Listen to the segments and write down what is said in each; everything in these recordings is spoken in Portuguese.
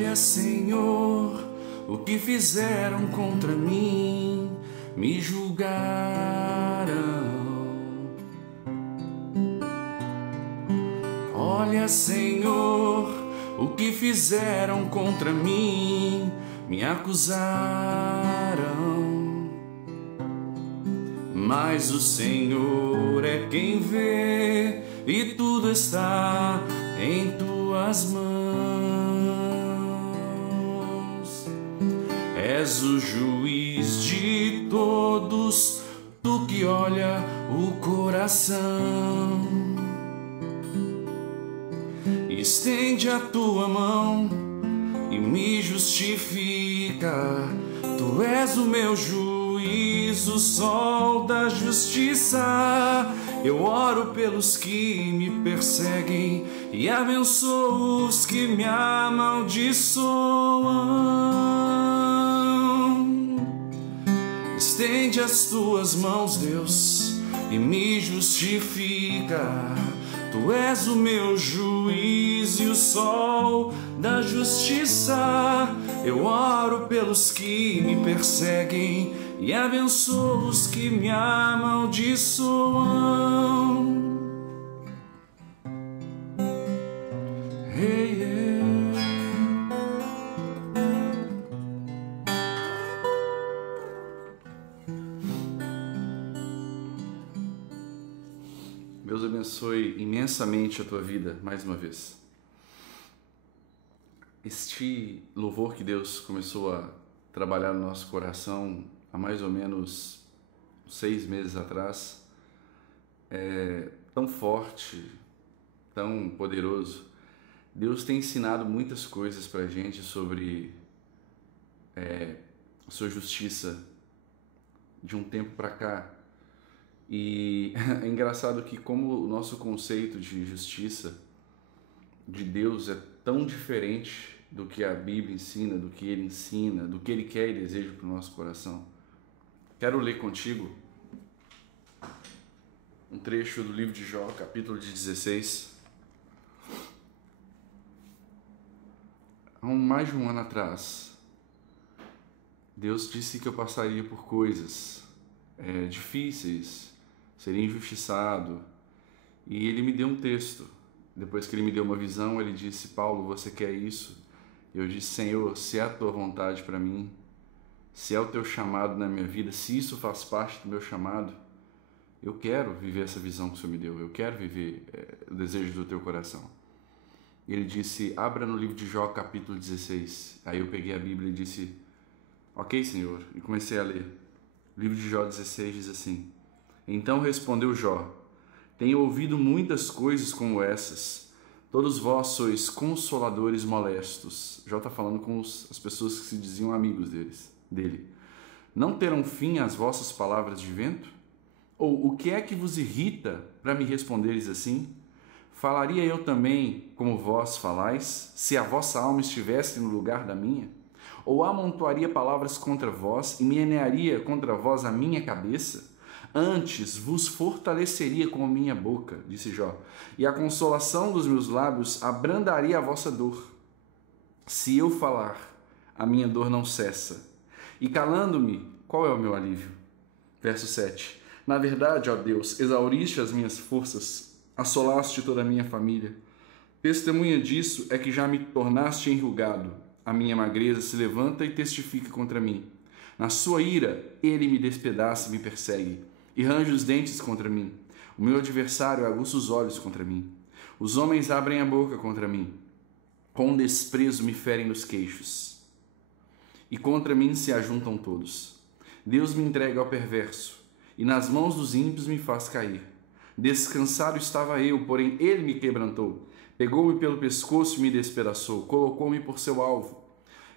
Olha, Senhor, o que fizeram contra mim, me julgaram. Olha, Senhor, o que fizeram contra mim, me acusaram. Mas o Senhor é quem vê e tudo está em tuas mãos. És o juiz de todos, tu que olha o coração. Estende a tua mão e me justifica. Tu és o meu juiz, o sol da justiça. Eu oro pelos que me perseguem e abençoo os que me amaldiçoam. Estende as tuas mãos, Deus, e me justifica. Tu és o meu juiz e o sol da justiça. Eu oro pelos que me perseguem e abençoo os que me amaldiçoam. Hey, yeah. Deus abençoe imensamente a tua vida, mais uma vez. Este louvor que Deus começou a trabalhar no nosso coração há mais ou menos 6 meses atrás é tão forte, tão poderoso. Deus tem ensinado muitas coisas pra gente sobre a sua justiça de um tempo pra cá. E é engraçado que como o nosso conceito de justiça de Deus é tão diferente do que a Bíblia ensina, do que Ele ensina, do que Ele quer e deseja para o nosso coração. Quero ler contigo um trecho do livro de Jó, capítulo 16. Há mais de um ano atrás, Deus disse que eu passaria por coisas difíceis, seria injustiçado, e Ele me deu um texto. Depois que Ele me deu uma visão, Ele disse: Paulo, você quer isso? Eu disse: Senhor, se é a tua vontade para mim, se é o teu chamado na minha vida, se isso faz parte do meu chamado, eu quero viver essa visão que o Senhor me deu, eu quero viver o desejo do teu coração. Ele disse: abra no livro de Jó, capítulo 16. Aí eu peguei a Bíblia e disse: ok, Senhor, e comecei a ler. O livro de Jó 16 diz assim: então respondeu Jó: tenho ouvido muitas coisas como essas. Todos vós sois consoladores molestos. Jó está falando com as pessoas que se diziam amigos dele. Não terão fim as vossas palavras de vento? Ou o que é que vos irrita para me responderes assim? Falaria eu também como vós falais, se a vossa alma estivesse no lugar da minha? Ou amontoaria palavras contra vós e menearia contra vós a minha cabeça? Antes vos fortaleceria com a minha boca, disse Jó, e a consolação dos meus lábios abrandaria a vossa dor. Se eu falar, a minha dor não cessa, e calando-me, qual é o meu alívio? Verso 7. Na verdade, ó Deus, exauriste as minhas forças, assolaste toda a minha família. Testemunha disso é que já me tornaste enrugado. A minha magreza se levanta e testifica contra mim. Na sua ira, ele me despedaça e me persegue, e range os dentes contra mim. O meu adversário aguça os olhos contra mim. Os homens abrem a boca contra mim. Com desprezo me ferem nos queixos. E contra mim se ajuntam todos. Deus me entrega ao perverso, e nas mãos dos ímpios me faz cair. Descansado estava eu, porém ele me quebrantou. Pegou-me pelo pescoço e me despedaçou. Colocou-me por seu alvo.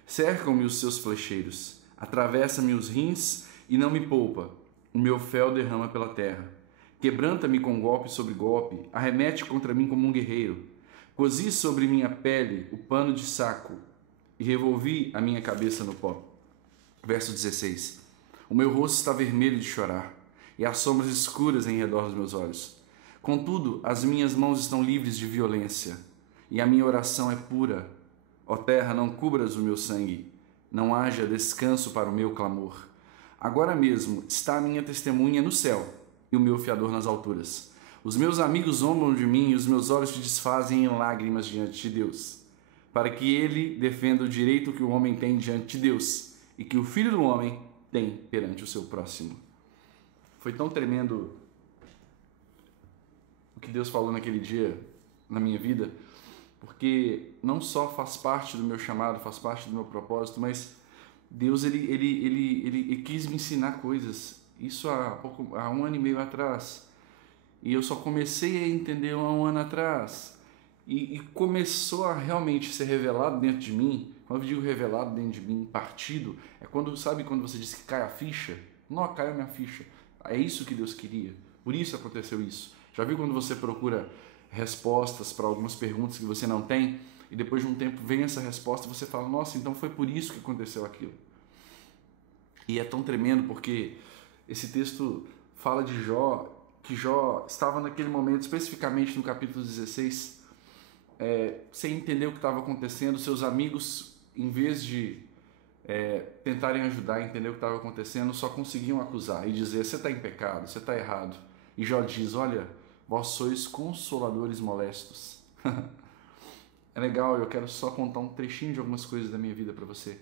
Cercam-me os seus flecheiros. Atravessa-me os rins e não me poupa. O meu fel derrama pela terra. Quebranta-me com golpe sobre golpe. Arremete contra mim como um guerreiro. Cozi sobre minha pele o pano de saco e revolvi a minha cabeça no pó. Verso 16. O meu rosto está vermelho de chorar e há sombras escuras em redor dos meus olhos. Contudo, as minhas mãos estão livres de violência e a minha oração é pura. Ó terra, não cubras o meu sangue, não haja descanso para o meu clamor. Agora mesmo está a minha testemunha no céu e o meu fiador nas alturas. Os meus amigos zombam de mim e os meus olhos se desfazem em lágrimas diante de Deus, para que ele defenda o direito que o homem tem diante de Deus e que o Filho do Homem tem perante o seu próximo. Foi tão tremendo o que Deus falou naquele dia na minha vida, porque não só faz parte do meu chamado, faz parte do meu propósito, mas Deus ele quis me ensinar coisas. Isso há 1 ano e meio atrás. E eu só comecei a entender há 1 ano atrás. E começou a realmente ser revelado dentro de mim. Quando eu digo revelado dentro de mim, partido, é quando, sabe quando você diz que cai a ficha? Não, caiu a minha ficha. É isso que Deus queria. Por isso aconteceu isso. Já viu quando você procura respostas para algumas perguntas que você não tem? E depois de um tempo vem essa resposta e você fala, nossa, então foi por isso que aconteceu aquilo. E é tão tremendo porque esse texto fala de Jó, que Jó estava naquele momento, especificamente no capítulo 16, sem entender o que estava acontecendo. Seus amigos, em vez de tentarem ajudar a entender o que estava acontecendo, só conseguiam acusar e dizer, você está em pecado, você está errado. E Jó diz, olha, vós sois consoladores molestos. É legal, eu quero só contar um trechinho de algumas coisas da minha vida para você.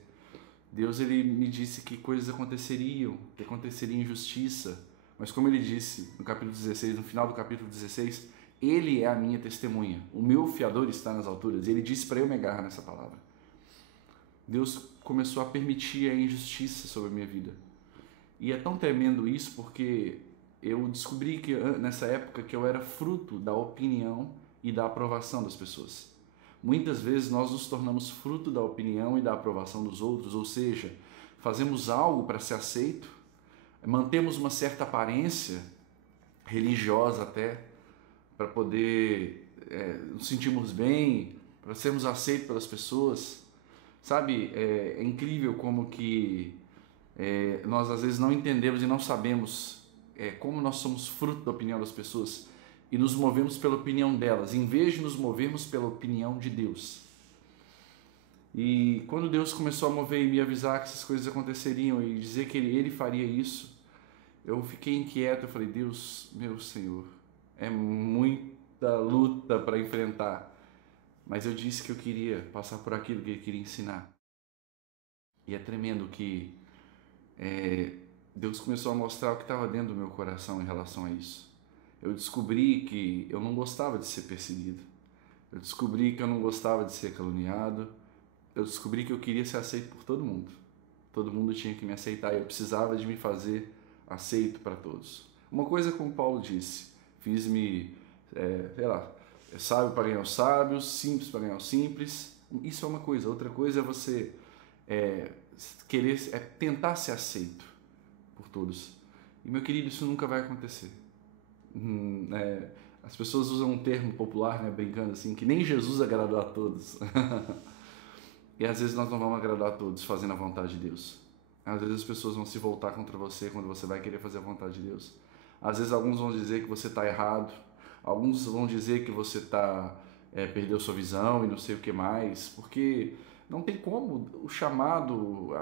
Deus ele me disse que coisas aconteceriam, que aconteceria injustiça, mas como ele disse no capítulo 16, no final do capítulo 16, ele é a minha testemunha, o meu fiador está nas alturas, e ele disse para eu me agarrar nessa palavra. Deus começou a permitir a injustiça sobre a minha vida. E é tão tremendo isso porque eu descobri que nessa época que eu era fruto da opinião e da aprovação das pessoas. Muitas vezes nós nos tornamos fruto da opinião e da aprovação dos outros, ou seja, fazemos algo para ser aceito, mantemos uma certa aparência religiosa até, para poder nos sentirmos bem, para sermos aceitos pelas pessoas. Sabe, é incrível como que nós às vezes não entendemos e não sabemos como nós somos fruto da opinião das pessoas e nos movemos pela opinião delas, em vez de nos movermos pela opinião de Deus. E quando Deus começou a mover e me avisar que essas coisas aconteceriam e dizer que Ele faria isso, eu fiquei inquieto. Eu falei, Deus, meu Senhor, é muita luta para enfrentar. Mas eu disse que eu queria passar por aquilo que Ele queria ensinar. E é tremendo que Deus começou a mostrar o que estava dentro do meu coração em relação a isso. Eu descobri que eu não gostava de ser perseguido. Eu descobri que eu não gostava de ser caluniado. Eu descobri que eu queria ser aceito por todo mundo. Todo mundo tinha que me aceitar e eu precisava de me fazer aceito para todos. Uma coisa como Paulo disse, fiz-me, sábio para ganhar os sábios, simples para ganhar os simples. Isso é uma coisa. Outra coisa é você tentar ser aceito por todos. E, meu querido, isso nunca vai acontecer. As pessoas usam um termo popular, brincando assim, que nem Jesus agradou a todos. E às vezes nós não vamos agradar a todos fazendo a vontade de Deus. Às vezes as pessoas vão se voltar contra você quando você vai querer fazer a vontade de Deus. Às vezes alguns vão dizer que você está errado, alguns vão dizer que você perdeu sua visão e não sei o que mais, porque não tem como. O chamado,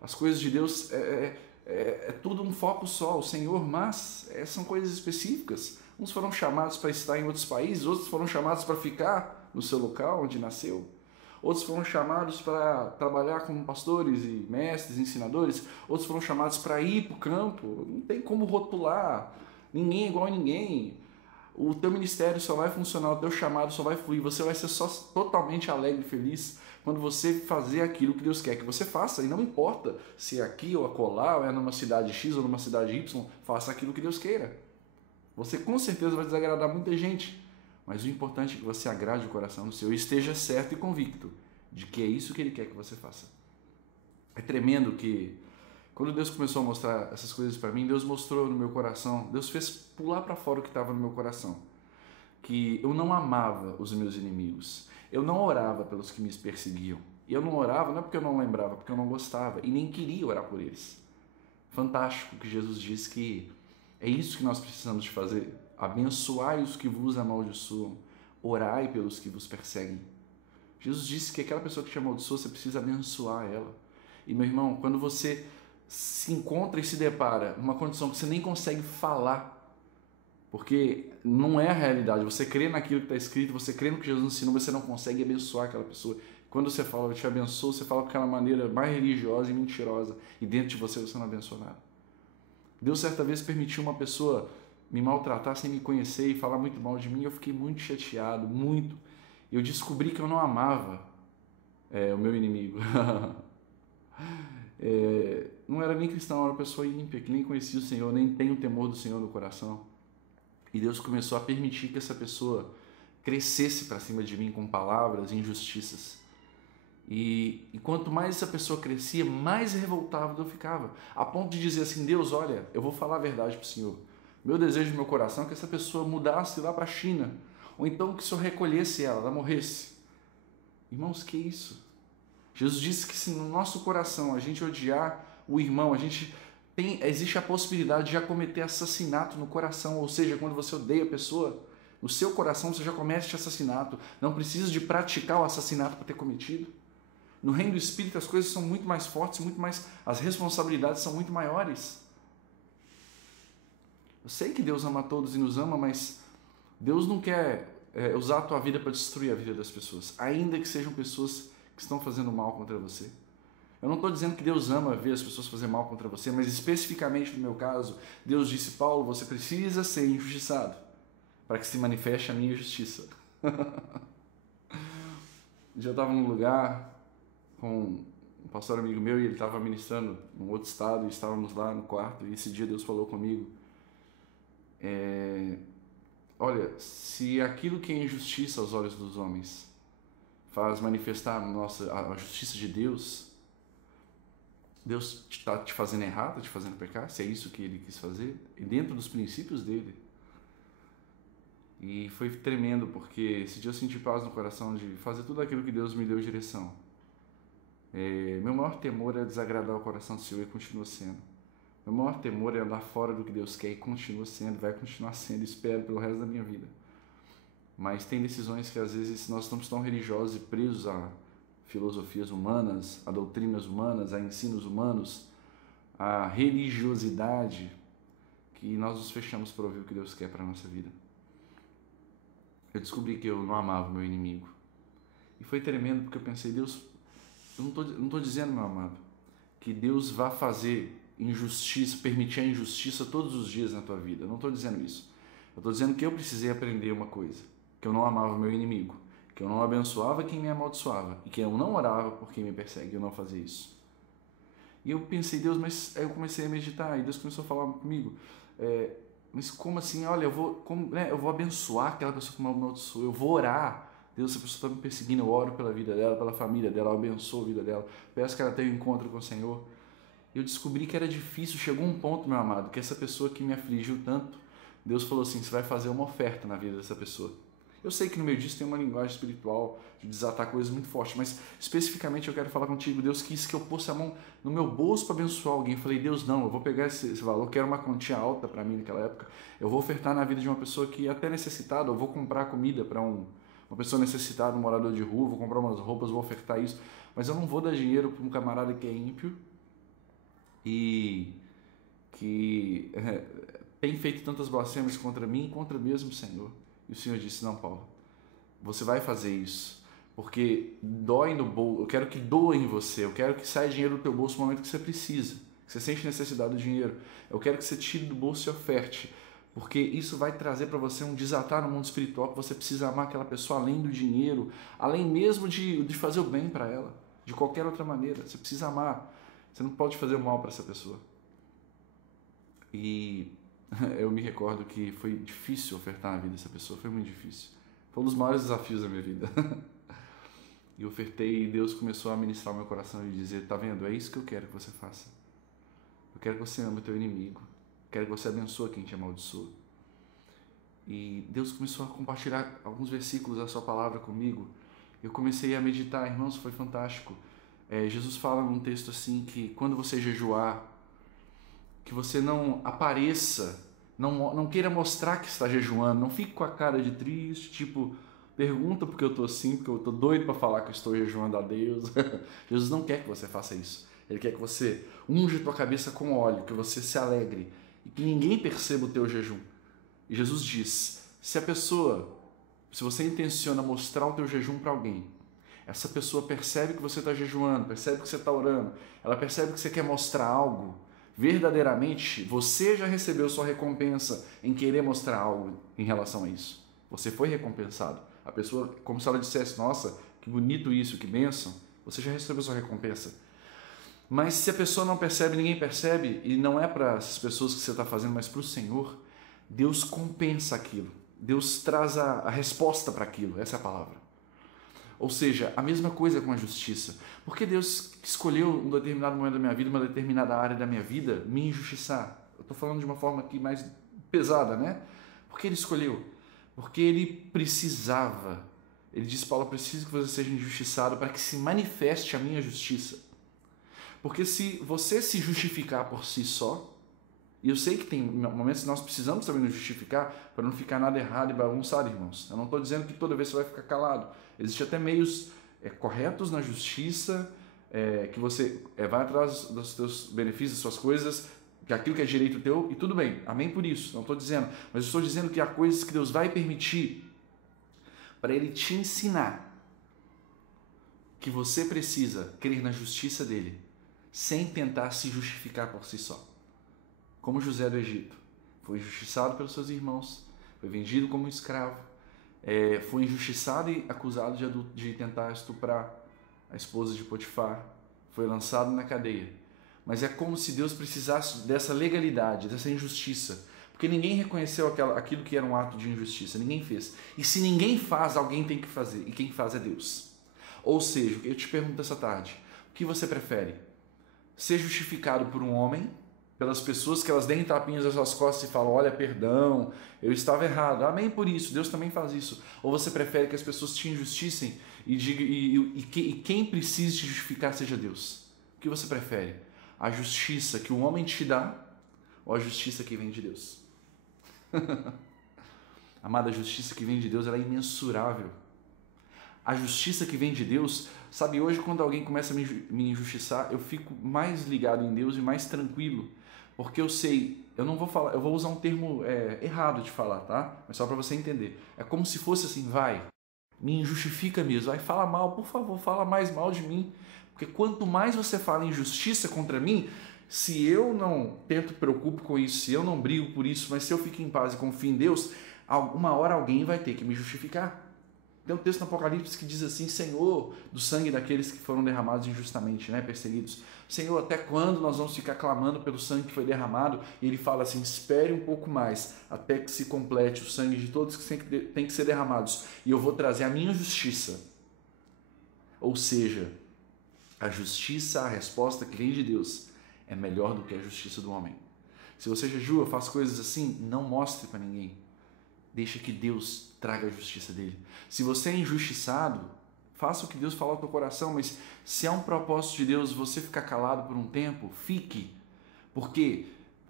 as coisas de Deus é tudo um foco só, o Senhor, mas são coisas específicas. Uns foram chamados para estar em outros países, outros foram chamados para ficar no seu local onde nasceu. Outros foram chamados para trabalhar como pastores e mestres, ensinadores. Outros foram chamados para ir para o campo. Não tem como rotular. Ninguém é igual a ninguém. O teu ministério só vai funcionar, o teu chamado só vai fluir. Você vai ser só totalmente alegre e feliz quando você fazer aquilo que Deus quer que você faça. E não importa se é aqui ou acolá, ou é numa cidade X ou numa cidade Y, faça aquilo que Deus queira. Você com certeza vai desagradar muita gente. Mas o importante é que você agrade o coração do Senhor e esteja certo e convicto de que é isso que Ele quer que você faça. É tremendo que, quando Deus começou a mostrar essas coisas para mim, Deus mostrou no meu coração, Deus fez pular para fora o que estava no meu coração. Que eu não amava os meus inimigos. Eu não orava pelos que me perseguiam. E eu não orava não é porque eu não lembrava, porque eu não gostava e nem queria orar por eles. Fantástico que Jesus diz que é isso que nós precisamos de fazer. Abençoai os que vos amaldiçoam, orai pelos que vos perseguem. Jesus disse que aquela pessoa que te amaldiçoa, você precisa abençoar ela. E, meu irmão, quando você se encontra e se depara numa condição que você nem consegue falar, porque não é a realidade, você crê naquilo que está escrito, você crê no que Jesus ensinou, você não consegue abençoar aquela pessoa. Quando você fala, eu te abençoo, você fala com aquela maneira mais religiosa e mentirosa, e dentro de você não abençoa nada. Deus certa vez permitiu uma pessoa me maltratar sem me conhecer e falar muito mal de mim, eu fiquei muito chateado, muito. Eu descobri que eu não amava o meu inimigo. Não era nem cristão, era uma pessoa ímpia, que nem conhecia o Senhor, nem tem o temor do Senhor no coração. E Deus começou a permitir que essa pessoa crescesse para cima de mim com palavras e injustiças. E quanto mais essa pessoa crescia, mais revoltado eu ficava. A ponto de dizer assim, Deus, olha, eu vou falar a verdade para o Senhor. Meu desejo no meu coração é que essa pessoa mudasse lá para a China. Ou então que o Senhor recolhesse ela morresse. Irmãos, que isso? Jesus disse que se no nosso coração a gente odiar o irmão, existe a possibilidade de já cometer assassinato no coração, ou seja, quando você odeia a pessoa, no seu coração você já comete assassinato, não precisa de praticar o assassinato para ter cometido. No reino do Espírito as coisas são muito mais fortes, as responsabilidades são muito maiores. Eu sei que Deus ama todos e nos ama, mas Deus não quer usar a tua vida para destruir a vida das pessoas, ainda que sejam pessoas que estão fazendo mal contra você. Eu não estou dizendo que Deus ama ver as pessoas fazer mal contra você, mas especificamente no meu caso, Deus disse, Paulo, você precisa ser injustiçado para que se manifeste a minha justiça. Um dia eu estava num lugar com um pastor amigo meu e ele estava ministrando em um outro estado e estávamos lá no quarto e esse dia Deus falou comigo, olha, se aquilo que é injustiça aos olhos dos homens faz manifestar a justiça de Deus, Deus está te fazendo errar, está te fazendo pecar, se é isso que Ele quis fazer, e dentro dos princípios dEle. E foi tremendo, porque esse dia eu senti paz no coração de fazer tudo aquilo que Deus me deu direção. Meu maior temor é desagradar o coração do Senhor e continua sendo. Meu maior temor é andar fora do que Deus quer e continua sendo, vai continuar sendo, espero pelo resto da minha vida. Mas tem decisões que às vezes nós estamos tão religiosos e presos a filosofias humanas, a doutrinas humanas, a ensinos humanos, a religiosidade, que nós nos fechamos para ouvir o que Deus quer para a nossa vida. Eu descobri que eu não amava o meu inimigo. E foi tremendo porque eu pensei, Deus, eu não estou dizendo, meu amado, que Deus vá fazer injustiça, permitir a injustiça todos os dias na tua vida. Eu não estou dizendo isso. Eu estou dizendo que eu precisei aprender uma coisa, que eu não amava o meu inimigo, que eu não abençoava quem me amaldiçoava e que eu não orava por quem me persegue, eu não fazia isso. E eu pensei, Deus, mas aí eu comecei a meditar e Deus começou a falar comigo, mas como assim, olha, eu vou abençoar aquela pessoa que me amaldiçoou, eu vou orar, Deus, essa pessoa está me perseguindo, eu oro pela vida dela, pela família dela, eu abençoo a vida dela, peço que ela tenha um encontro com o Senhor. Eu descobri que era difícil, chegou um ponto, meu amado, que essa pessoa que me afligiu tanto, Deus falou assim, você vai fazer uma oferta na vida dessa pessoa. Eu sei que no meio disso tem uma linguagem espiritual de desatar coisas muito fortes, mas especificamente eu quero falar contigo, Deus quis que eu pôsse a mão no meu bolso para abençoar alguém. Eu falei, Deus, não, eu vou pegar esse valor, quero uma quantia alta para mim naquela época, eu vou ofertar na vida de uma pessoa que é até necessitada, eu vou comprar comida para uma pessoa necessitada, um morador de rua, vou comprar umas roupas, vou ofertar isso, mas eu não vou dar dinheiro para um camarada que é ímpio e que tem feito tantas blasfêmias contra mim e contra mesmo o Senhor. E o Senhor disse, não, Paulo, você vai fazer isso, porque dói no bolso, eu quero que doe em você, eu quero que saia dinheiro do teu bolso no momento que você precisa, que você sente necessidade do dinheiro, eu quero que você tire do bolso e oferte, porque isso vai trazer para você um desatar no mundo espiritual, que você precisa amar aquela pessoa além do dinheiro, além mesmo de fazer o bem para ela, de qualquer outra maneira, você precisa amar, você não pode fazer o mal para essa pessoa. E eu me recordo que foi difícil ofertar na vida dessa pessoa, foi muito difícil. Foi um dos maiores desafios da minha vida. E ofertei e Deus começou a ministrar o meu coração e dizer, tá vendo, é isso que eu quero que você faça. Eu quero que você ame o teu inimigo. Eu quero que você abençoe quem te amaldiçoa. E Deus começou a compartilhar alguns versículos da sua palavra comigo. Eu comecei a meditar, irmãos, foi fantástico. Jesus fala num texto assim que quando você jejuar, que você não apareça, não queira mostrar que está jejuando, não fique com a cara de triste, tipo, Pergunta porque eu estou assim, porque eu estou doido para falar que eu estou jejuando a Deus. Jesus não quer que você faça isso. Ele quer que você unja a tua cabeça com óleo, que você se alegre e que ninguém perceba o teu jejum. E Jesus diz, se você intenciona mostrar o teu jejum para alguém, essa pessoa percebe que você está jejuando, percebe que você está orando, ela percebe que você quer mostrar algo, verdadeiramente você já recebeu sua recompensa em querer mostrar algo em relação a isso. Você foi recompensado. A pessoa, como se ela dissesse, nossa, que bonito isso, que bênção, você já recebeu sua recompensa. Mas se a pessoa não percebe, ninguém percebe, e não é para essas pessoas que você está fazendo, mas para o Senhor, Deus compensa aquilo. Deus traz a resposta para aquilo, essa é a palavra. Ou seja, a mesma coisa com a justiça. Porque Deus escolheu um determinado momento da minha vida, uma determinada área da minha vida, me injustiçar. Eu estou falando de uma forma aqui mais pesada, né? Por que Ele escolheu? Porque Ele precisava. Ele diz, Paulo, preciso que você seja injustiçado para que se manifeste a minha justiça. Porque se você se justificar por si só, e eu sei que tem momentos que nós precisamos também nos justificar para não ficar nada errado e bagunçado, irmãos. Eu não estou dizendo que toda vez você vai ficar calado. Existem até meios corretos na justiça, que você vai atrás dos seus benefícios, das suas coisas, que aquilo que é direito teu, e tudo bem, amém por isso, não estou dizendo. Mas eu estou dizendo que há coisas que Deus vai permitir para Ele te ensinar que você precisa crer na justiça dEle, sem tentar se justificar por si só. Como José do Egito, foi injustiçado pelos seus irmãos, foi vendido como escravo, foi injustiçado e acusado de tentar estuprar a esposa de Potifar, foi lançado na cadeia. Mas é como se Deus precisasse dessa legalidade, dessa injustiça, porque ninguém reconheceu aquilo que era um ato de injustiça, ninguém fez. E se ninguém faz, alguém tem que fazer, e quem faz é Deus. Ou seja, eu te pergunto essa tarde, o que você prefere? Ser justificado por um homem, pelas pessoas que elas deem tapinhas nas suas costas e falam, olha, perdão, eu estava errado, amém por isso, Deus também faz isso. Ou você prefere que as pessoas te injusticem e quem precisa te justificar seja Deus? O que você prefere? A justiça que o homem te dá ou a justiça que vem de Deus? Amada, a justiça que vem de Deus ela é imensurável. A justiça que vem de Deus, sabe, hoje quando alguém começa a me injustiçar, eu fico mais ligado em Deus e mais tranquilo, porque eu sei, eu não vou falar, eu vou usar um termo errado de falar, tá? Mas só para você entender. É como se fosse assim, vai, me injustifica mesmo, vai, fala mal, por favor, fala mais mal de mim, porque quanto mais você fala injustiça contra mim, se eu não tento, preocupo com isso, se eu não brigo por isso, mas se eu fico em paz e confio em Deus, uma hora alguém vai ter que me justificar. Tem um texto no Apocalipse que diz assim, Senhor, do sangue daqueles que foram derramados injustamente, né, perseguidos. Senhor, até quando nós vamos ficar clamando pelo sangue que foi derramado? E ele fala assim, espere um pouco mais, até que se complete o sangue de todos que têm que ser derramados. E eu vou trazer a minha justiça. Ou seja, a justiça, a resposta que vem de Deus, é melhor do que a justiça do homem. Se você jejua, faz coisas assim, não mostre para ninguém. Deixa que Deus traga a justiça dele. Se você é injustiçado, faça o que Deus falou ao teu coração, mas se é um propósito de Deus você ficar calado por um tempo, fique. Porque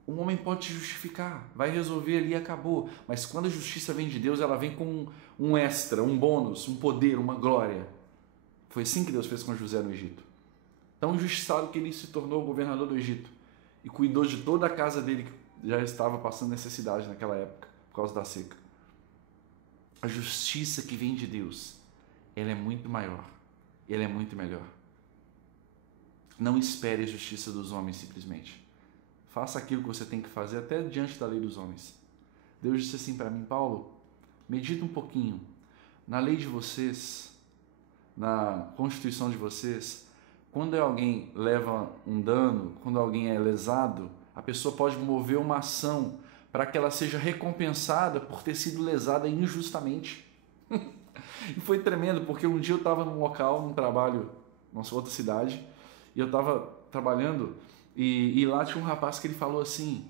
um homem pode te justificar, vai resolver ali e acabou. Mas quando a justiça vem de Deus, ela vem com um extra, um bônus, um poder, uma glória. Foi assim que Deus fez com José no Egito. Tão injustiçado que ele se tornou governador do Egito e cuidou de toda a casa dele que já estava passando necessidade naquela época, por causa da seca. A justiça que vem de Deus, ela é muito maior, ela é muito melhor. Não espere a justiça dos homens simplesmente. Faça aquilo que você tem que fazer até diante da lei dos homens. Deus disse assim para mim, Paulo, medita um pouquinho na lei de vocês, na constituição de vocês. Quando alguém leva um dano, quando alguém é lesado, a pessoa pode mover uma ação para que ela seja recompensada por ter sido lesada injustamente. E foi tremendo, porque um dia eu estava num local, num trabalho, nossa outra cidade, e eu estava trabalhando, e lá tinha um rapaz que ele falou assim,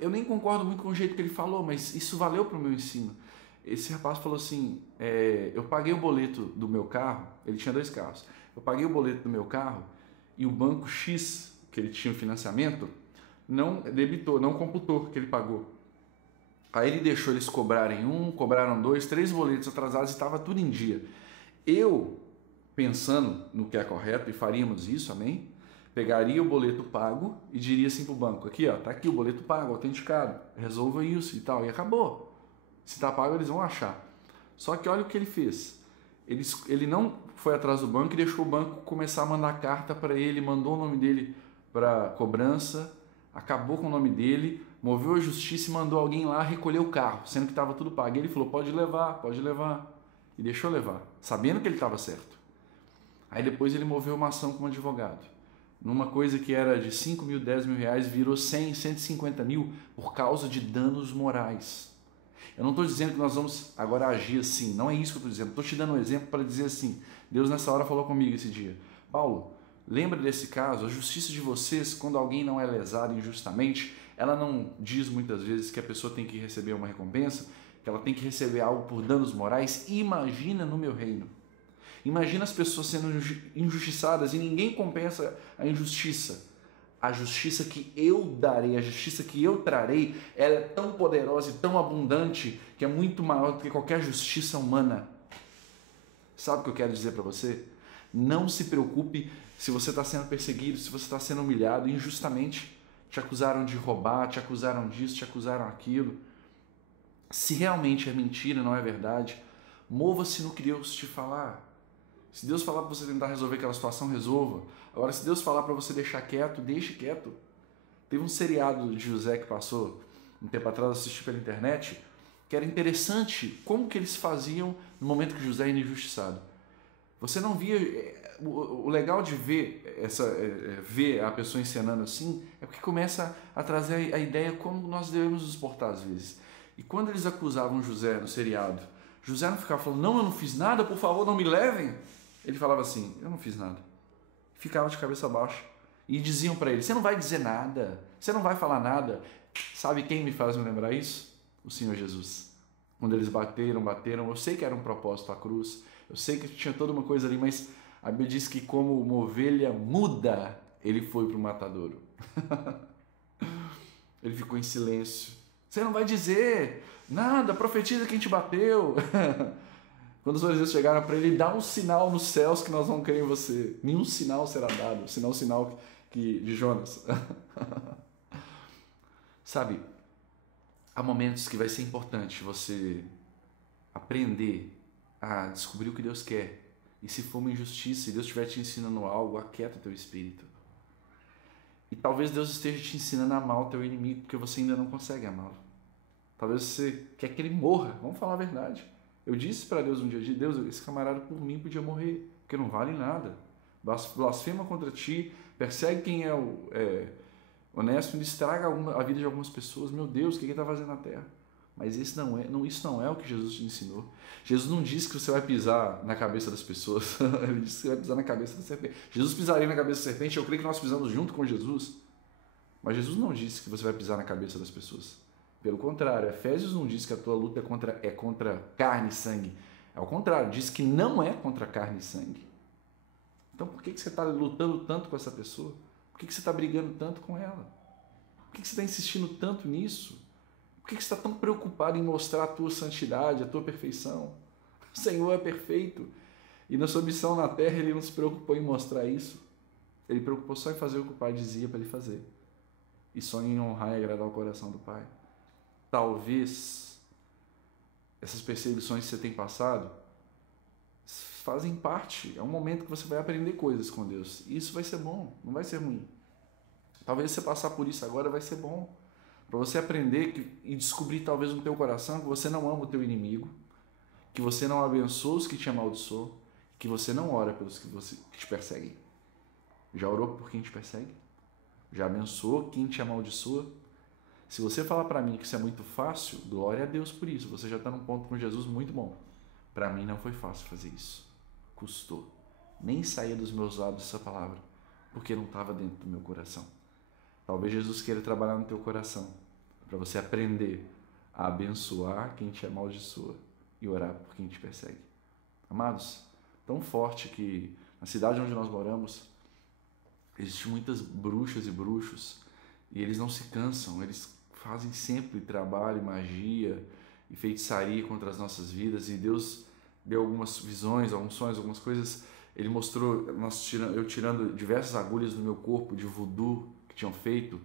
eu nem concordo muito com o jeito que ele falou, mas isso valeu para o meu ensino. Esse rapaz falou assim, eu paguei o boleto do meu carro, ele tinha 2 carros, eu paguei o boleto do meu carro, e o banco X, que ele tinha o financiamento, não debitou, não computou que ele pagou. Aí ele deixou eles cobrarem um, cobraram dois, três boletos atrasados e estava tudo em dia. Eu, pensando no que é correto, e faríamos isso, amém? Pegaria o boleto pago e diria assim para o banco, aqui ó, tá aqui o boleto pago, autenticado, resolva isso e tal, e acabou. Se tá pago eles vão achar. Só que olha o que ele fez. Ele não foi atrás do banco e deixou o banco começar a mandar carta para ele, mandou o nome dele para cobrança, acabou com o nome dele, moveu a justiça e mandou alguém lá recolher o carro, sendo que estava tudo pago. E ele falou, pode levar. E deixou levar, sabendo que ele estava certo. Aí depois ele moveu uma ação como advogado. Numa coisa que era de 5 mil, 10 mil reais, virou 100, 150 mil por causa de danos morais. Eu não estou dizendo que nós vamos agora agir assim, não é isso que eu estou dizendo. Estou te dando um exemplo para dizer assim, Deus nessa hora falou comigo esse dia, Paulo, lembra desse caso, a justiça de vocês, quando alguém não é lesado injustamente, ela não diz muitas vezes que a pessoa tem que receber uma recompensa, que ela tem que receber algo por danos morais. Imagina no meu reino. Imagina as pessoas sendo injustiçadas e ninguém compensa a injustiça. A justiça que eu darei, a justiça que eu trarei, ela é tão poderosa e tão abundante que é muito maior do que qualquer justiça humana. Sabe o que eu quero dizer para você? Não se preocupe se você está sendo perseguido, se você está sendo humilhado injustamente. Te acusaram de roubar, te acusaram disso, te acusaram aquilo. Se realmente é mentira, não é verdade, mova-se no que Deus te falar. Se Deus falar para você tentar resolver aquela situação, resolva. Agora, se Deus falar para você deixar quieto, deixe quieto. Teve um seriado de José que passou um tempo atrás, assisti pela internet, que era interessante como que eles faziam no momento que José era injustiçado. Você não via... O legal de ver a pessoa encenando assim é porque começa a trazer a ideia como nós devemos nos portar às vezes. E quando eles acusavam José no seriado, José não ficava falando, não, eu não fiz nada, por favor, não me levem. Ele falava assim, eu não fiz nada. Ficava de cabeça baixa. E diziam para ele, você não vai dizer nada, você não vai falar nada. Sabe quem me faz me lembrar isso? O Senhor Jesus. Quando eles bateram, eu sei que era um propósito a cruz, eu sei que tinha toda uma coisa ali, mas a Bíblia diz que como uma ovelha muda, ele foi para o matadouro. Ele ficou em silêncio. Você não vai dizer nada, profetiza quem te bateu. Quando os fariseus chegaram para ele, dá um sinal nos céus que nós vamos crer em você. Nenhum sinal será dado, senão o sinal de Jonas. Sabe, há momentos que vai ser importante você aprender a descobrir o que Deus quer. E se for uma injustiça e Deus estiver te ensinando algo, aquieta o teu espírito. E talvez Deus esteja te ensinando a amar o teu inimigo porque você ainda não consegue amá-lo. Talvez você quer que ele morra, vamos falar a verdade. Eu disse para Deus um dia, Deus, esse camarada por mim podia morrer, porque não vale nada. Blasfema contra ti, persegue quem é honesto e estraga a vida de algumas pessoas. Meu Deus, o que ele está fazendo na terra? Mas isso não é o que Jesus te ensinou. Jesus não disse que você vai pisar na cabeça das pessoas. Ele disse que você vai pisar na cabeça da serpente. Jesus pisaria na cabeça da serpente, eu creio que nós pisamos junto com Jesus. Mas Jesus não disse que você vai pisar na cabeça das pessoas. Pelo contrário, Efésios não diz que a tua luta é contra carne e sangue. É o contrário, diz que não é contra carne e sangue. Então por que você está lutando tanto com essa pessoa? Por que você está brigando tanto com ela? Por que você está insistindo tanto nisso? Por que você está tão preocupado em mostrar a tua santidade, a tua perfeição? O Senhor é perfeito. E na sua missão na terra, Ele não se preocupou em mostrar isso. Ele preocupou só em fazer o que o Pai dizia para Ele fazer. E só em honrar e agradar o coração do Pai. Talvez essas perseguições que você tem passado fazem parte, é um momento que você vai aprender coisas com Deus. E isso vai ser bom, não vai ser ruim. Talvez você passar por isso agora vai ser bom. Para você aprender e descobrir talvez no teu coração que você não ama o teu inimigo, que você não abençoa os que te amaldiçoam, que você não ora pelos que te perseguem. Já orou por quem te persegue? Já abençoou quem te amaldiçoa? Se você falar para mim que isso é muito fácil, glória a Deus por isso. Você já está num ponto com Jesus muito bom. Para mim não foi fácil fazer isso. Custou. Nem saía dos meus lábios essa palavra, porque não estava dentro do meu coração. Talvez Jesus queira trabalhar no teu coração, para você aprender a abençoar quem te amaldiçoa e orar por quem te persegue. Amados, tão forte que na cidade onde nós moramos, existem muitas bruxas e bruxos, e eles não se cansam, eles fazem sempre trabalho, magia e feitiçaria contra as nossas vidas, e Deus deu algumas visões, alguns sonhos, algumas coisas. Ele mostrou eu tirando diversas agulhas do meu corpo de voodoo que tinham feito.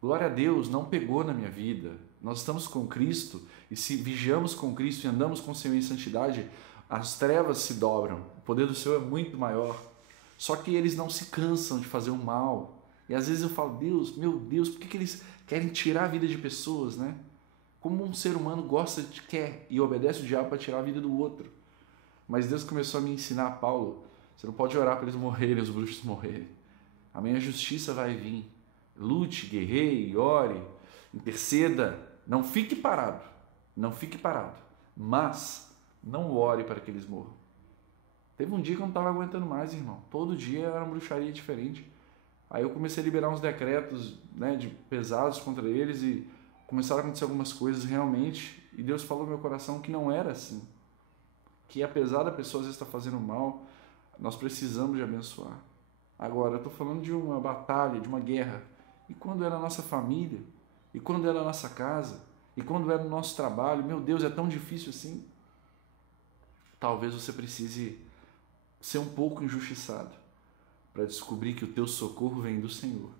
Glória a Deus, não pegou na minha vida. Nós estamos com Cristo, e se vigiamos com Cristo e andamos com o Senhor em santidade, as trevas se dobram. O poder do Senhor é muito maior. Só que eles não se cansam de fazer o mal. E às vezes eu falo, Deus, meu Deus, por que eles querem tirar a vida de pessoas, né? Como um ser humano quer e obedece o diabo para tirar a vida do outro. Mas Deus começou a me ensinar, Paulo, você não pode orar para eles morrerem, os bruxos morrerem. A minha justiça vai vir. Lute, guerreie, ore, interceda. Não fique parado. Não fique parado. Mas não ore para que eles morram. Teve um dia que eu não estava aguentando mais, irmão. Todo dia era uma bruxaria diferente. Aí eu comecei a liberar uns decretos, né, de pesados contra eles, e começaram a acontecer algumas coisas realmente. E Deus falou no meu coração que não era assim. Que apesar da pessoa às vezes estar fazendo mal, nós precisamos de abençoar. Agora, eu estou falando de uma batalha, de uma guerra. E quando é na nossa família? E quando é na nossa casa? E quando é no nosso trabalho? Meu Deus, é tão difícil assim? Talvez você precise ser um pouco injustiçado para descobrir que o teu socorro vem do Senhor.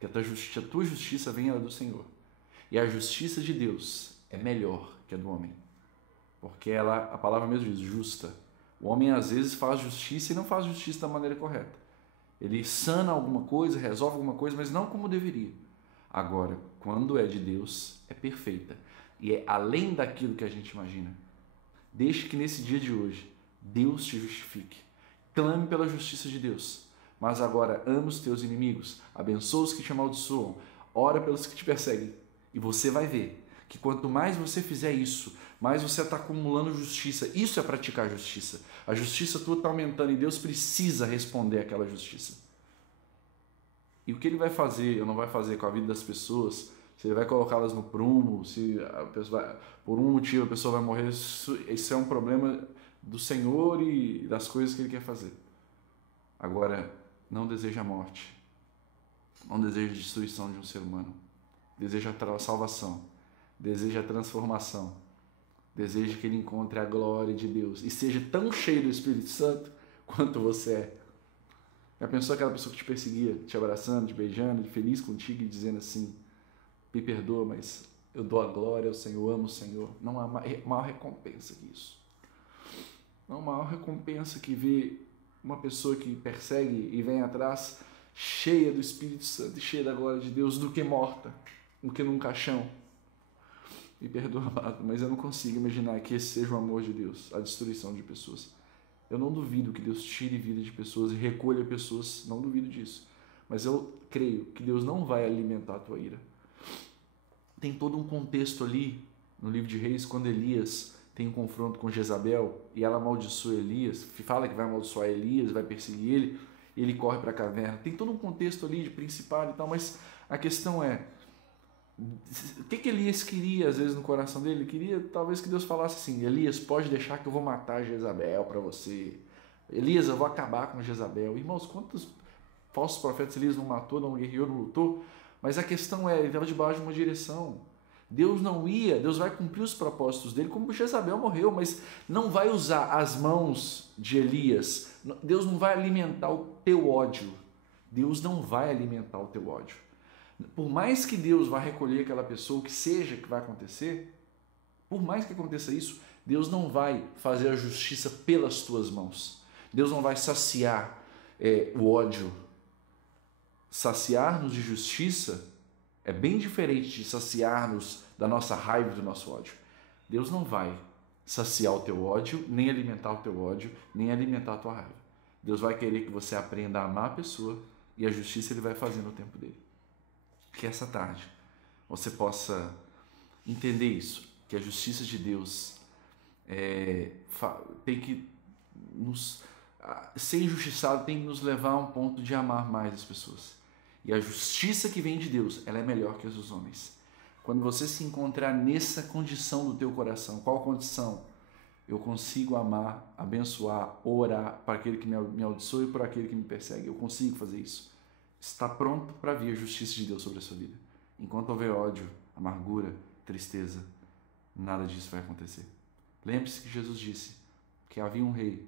Que a tua justiça vem do Senhor. E a justiça de Deus é melhor que a do homem. Porque a palavra mesmo diz, justa. O homem às vezes faz justiça e não faz justiça da maneira correta. Ele sana alguma coisa, resolve alguma coisa, mas não como deveria. Agora, quando é de Deus, é perfeita. E é além daquilo que a gente imagina. Deixe que nesse dia de hoje, Deus te justifique. Clame pela justiça de Deus. Mas agora, ama os teus inimigos. Abençoa os que te amaldiçoam. Ora pelos que te perseguem. E você vai ver que quanto mais você fizer isso, mais você está acumulando justiça. Isso é praticar justiça. A justiça tua está aumentando e Deus precisa responder àquela justiça. E o que Ele vai fazer ou não vai fazer com a vida das pessoas, se Ele vai colocá-las no prumo, se a pessoa por um motivo a pessoa vai morrer, isso é um problema do Senhor e das coisas que Ele quer fazer. Agora, não deseja a morte, não deseja a destruição de um ser humano, deseja a salvação, deseja a transformação, deseja que ele encontre a glória de Deus e seja tão cheio do Espírito Santo quanto você é. Já pensou aquela pessoa que te perseguia, te abraçando, te beijando, feliz contigo e dizendo assim, me perdoa, mas eu dou a glória ao Senhor, amo o Senhor. Não há maior recompensa que isso. Não há maior recompensa que ver uma pessoa que persegue e vem atrás cheia do Espírito Santo e cheia da glória de Deus do que morta, do que num caixão. Me perdoa, amado, mas eu não consigo imaginar que esse seja o amor de Deus, a destruição de pessoas. Eu não duvido que Deus tire vida de pessoas e recolha pessoas, não duvido disso. Mas eu creio que Deus não vai alimentar a tua ira. Tem todo um contexto ali, no livro de Reis, quando Elias tem um confronto com Jezabel e ela amaldiçoa Elias, fala que vai amaldiçoar Elias, vai perseguir ele, e ele corre para a caverna. Tem todo um contexto ali de principado e tal, mas a questão é, o que Elias queria às vezes no coração dele? Ele queria talvez que Deus falasse assim, Elias, pode deixar que eu vou matar Jezabel para você. Elias, eu vou acabar com Jezabel. Irmãos, quantos falsos profetas Elias não matou, não guerreou, não lutou? Mas a questão é, ele estava debaixo de uma direção. Deus vai cumprir os propósitos dele, como Jezabel morreu, mas não vai usar as mãos de Elias. Deus não vai alimentar o teu ódio. Deus não vai alimentar o teu ódio. Por mais que Deus vá recolher aquela pessoa, o que seja que vai acontecer, por mais que aconteça isso, Deus não vai fazer a justiça pelas tuas mãos. Deus não vai saciar o ódio. Saciar-nos de justiça é bem diferente de saciar-nos da nossa raiva e do nosso ódio. Deus não vai saciar o teu ódio, nem alimentar o teu ódio, nem alimentar a tua raiva. Deus vai querer que você aprenda a amar a pessoa e a justiça Ele vai fazer no tempo dele. Que essa tarde você possa entender isso, que a justiça de Deus tem que ser injustiçado, tem que nos levar a um ponto de amar mais as pessoas. E a justiça que vem de Deus, ela é melhor que a dos homens. Quando você se encontrar nessa condição do teu coração, qual condição? Eu consigo amar, abençoar, orar para aquele que me amaldiçoa e para aquele que me persegue. Eu consigo fazer isso. Está pronto para vir a justiça de Deus sobre a sua vida. Enquanto houver ódio, amargura, tristeza. Nada disso vai acontecer. Lembre-se que Jesus disse que havia um rei,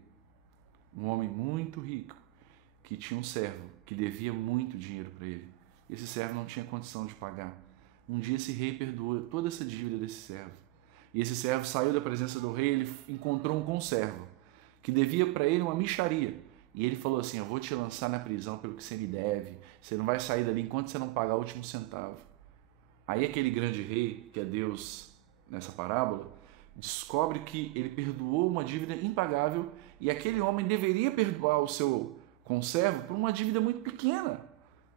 um homem muito rico, que tinha um servo que devia muito dinheiro para ele. Esse servo não tinha condição de pagar. Um dia esse rei perdoou toda essa dívida desse servo. E esse servo saiu da presença do rei, ele encontrou um conservo que devia para ele uma mixaria. E ele falou assim: eu vou te lançar na prisão pelo que você me deve, você não vai sair dali enquanto você não pagar o último centavo. Aí aquele grande rei, que é Deus nessa parábola, descobre que ele perdoou uma dívida impagável e aquele homem deveria perdoar o seu conservo por uma dívida muito pequena,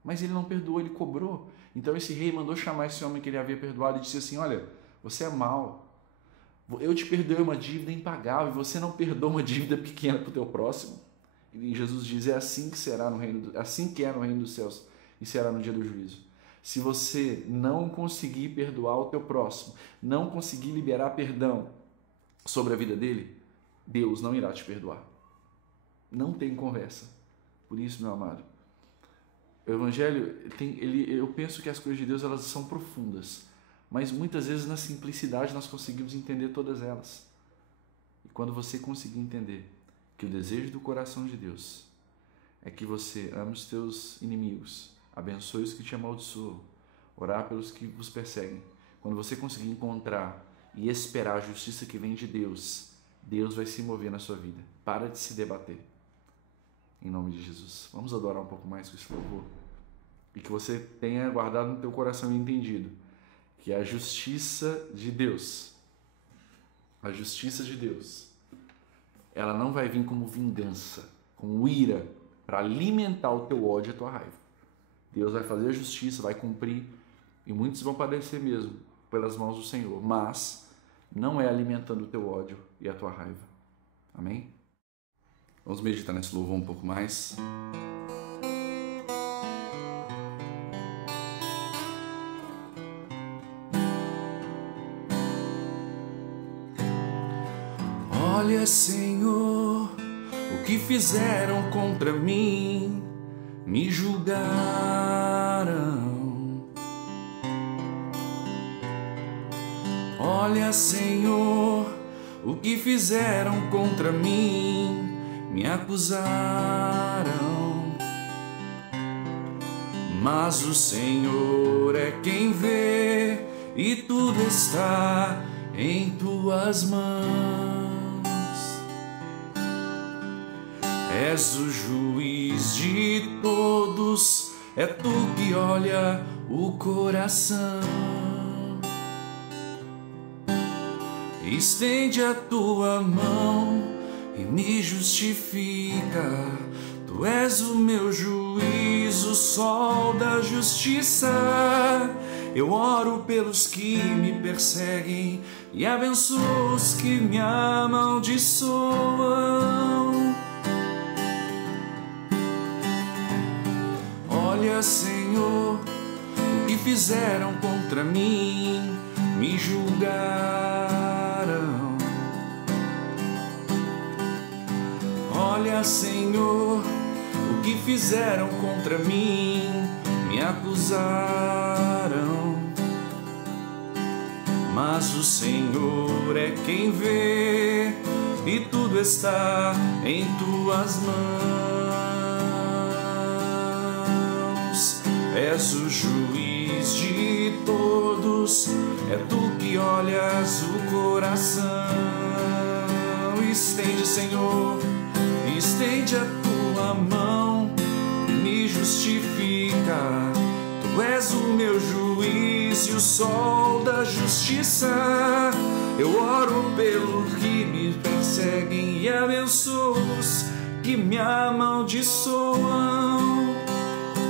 mas ele não perdoou, ele cobrou. Então esse rei mandou chamar esse homem que ele havia perdoado e disse assim: olha, você é mau, eu te perdoei uma dívida impagável e você não perdoa uma dívida pequena para o teu próximo. E Jesus diz: é assim que será no reino, assim que é no reino dos céus e será no dia do juízo. Se você não conseguir perdoar o teu próximo, não conseguir liberar perdão sobre a vida dele, Deus não irá te perdoar. Não tem conversa. Por isso, meu amado, o Evangelho, eu penso que as coisas de Deus elas são profundas, mas muitas vezes na simplicidade nós conseguimos entender todas elas. E quando você conseguir entender que o desejo do coração de Deus é que você ame os teus inimigos, abençoe os que te amaldiçoam, orar pelos que vos perseguem. Quando você conseguir encontrar e esperar a justiça que vem de Deus, Deus vai se mover na sua vida. Para de se debater. Em nome de Jesus. Vamos adorar um pouco mais com esse louvor. E que você tenha guardado no teu coração e entendido que a justiça de Deus, ela não vai vir como vingança, como ira, para alimentar o teu ódio e a tua raiva. Deus vai fazer a justiça, vai cumprir, e muitos vão padecer mesmo pelas mãos do Senhor, mas não é alimentando o teu ódio e a tua raiva. Amém? Vamos meditar nesse louvor um pouco mais. Olha, Senhor, o que fizeram contra mim, me julgaram. Olha, Senhor, o que fizeram contra mim, me acusaram. Mas o Senhor é quem vê e tudo está em tuas mãos. És o juiz de todos, é tu que olha o coração. Estende a tua mão e me justifica. Tu és o meu juiz, o sol da justiça. Eu oro pelos que me perseguem e abençoo os que me amaldiçoam. Olha, Senhor, o que fizeram contra mim, me julgaram. Olha, Senhor, o que fizeram contra mim, me acusaram. Mas o Senhor é quem vê e tudo está em tuas mãos. És o juiz de todos, é tu que olhas o coração. Estende, Senhor, estende a tua mão e me justifica. Tu és o meu juiz e o sol da justiça. Eu oro pelo que me perseguem e abençoo os que me amaldiçoam.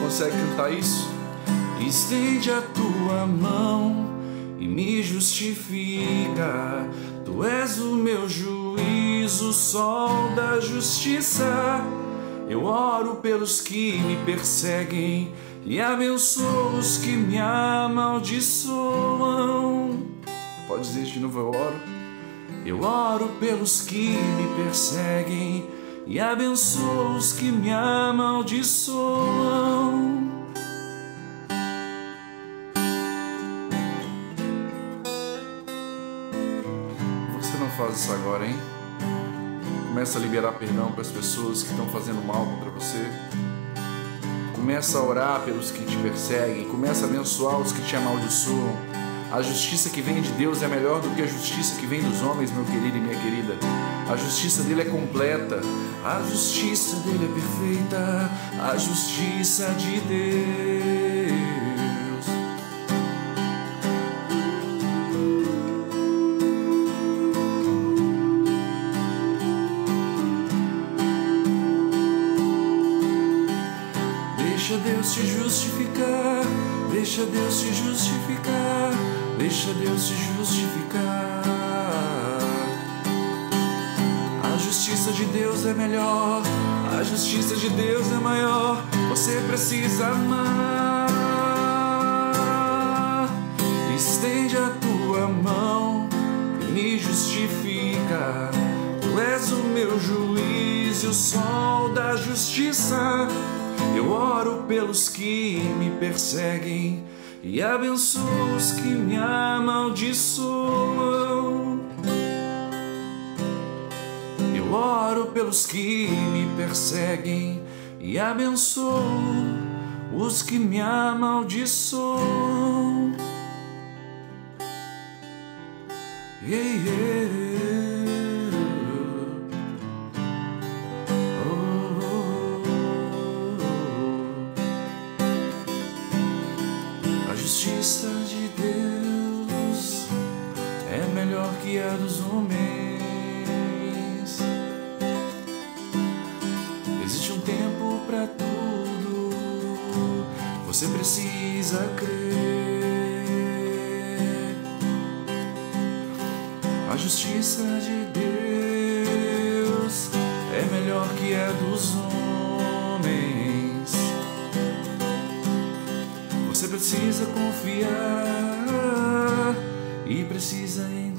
Consegue cantar isso? Estende a tua mão e me justifica. Tu és o meu juiz, o sol da justiça. Eu oro pelos que me perseguem e abençoo os que me amaldiçoam. Pode dizer de novo: eu oro. Eu oro pelos que me perseguem e abençoo os que me amaldiçoam. Faz isso agora, hein? Começa a liberar perdão para as pessoas que estão fazendo mal contra você. Começa a orar pelos que te perseguem. Começa a abençoar os que te amaldiçoam. A justiça que vem de Deus é melhor do que a justiça que vem dos homens, meu querido e minha querida. A justiça dele é completa. A justiça dele é perfeita. A justiça de Deus. Deixa Deus te justificar, deixa Deus te justificar, deixa Deus te justificar. A justiça de Deus é melhor, a justiça de Deus é maior. Você precisa amar. Estende a tua mão e me justifica. Tu és o meu juiz e o sol da justiça. Eu oro pelos que me perseguem e abençoo os que me amaldiçoam. Eu oro pelos que me perseguem e abençoo os que me amaldiçoam. Yeah, yeah. A justiça de Deus é melhor que a dos homens. Existe um tempo para tudo, você precisa crer. A justiça de Deus é melhor que a dos homens. Você precisa confiar e precisa entender.